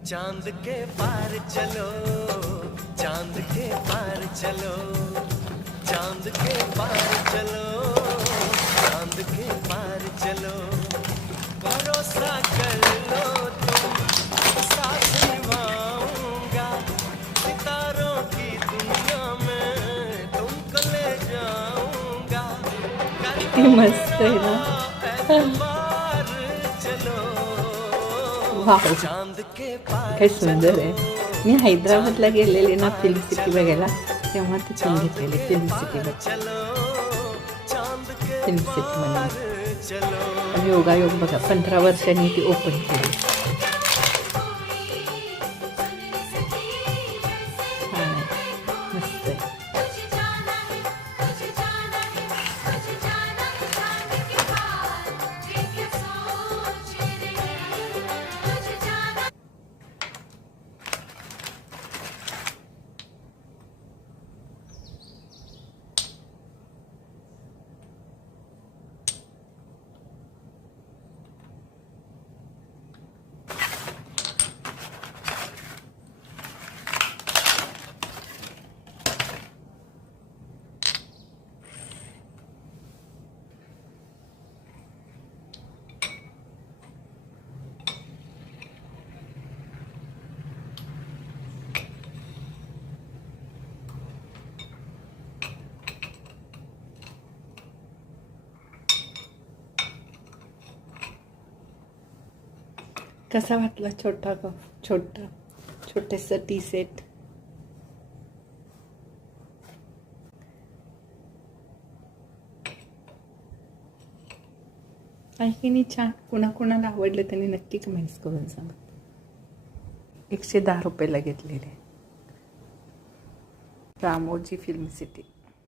चांद के पार चलो, चांद के पार चलो, चांद के पार चलो, चांद के पार चलो, भरोसा कर लो तुम, साथ निभाऊंगा, सितारों की दुनिया में तुमको ले जाऊंगा, किती मस्त आहे ना. एतबार चलो, वाव, चांद के पार काय सुंदर आहे. मी हैदराबादला गेलेले ना फिल्म सिटी चलो, बघायला, तेव्हा तिथून घेतलेले फिल्म सिटीला. चलो, चांद के फिल्म सिटीमध्ये पार चलो. आणि योगायोग बघा 15 वर्षांनी ती ओपन केली. छान आहे, मस्त आहे. कसा वाटला छोटंसं टी सेट. आहे की नाही छान. कुणाला आवडलं त्यांनी नक्की कमेंट्स करून सांगा. 110 रुपयाला घेतलेले. Ramoji film city.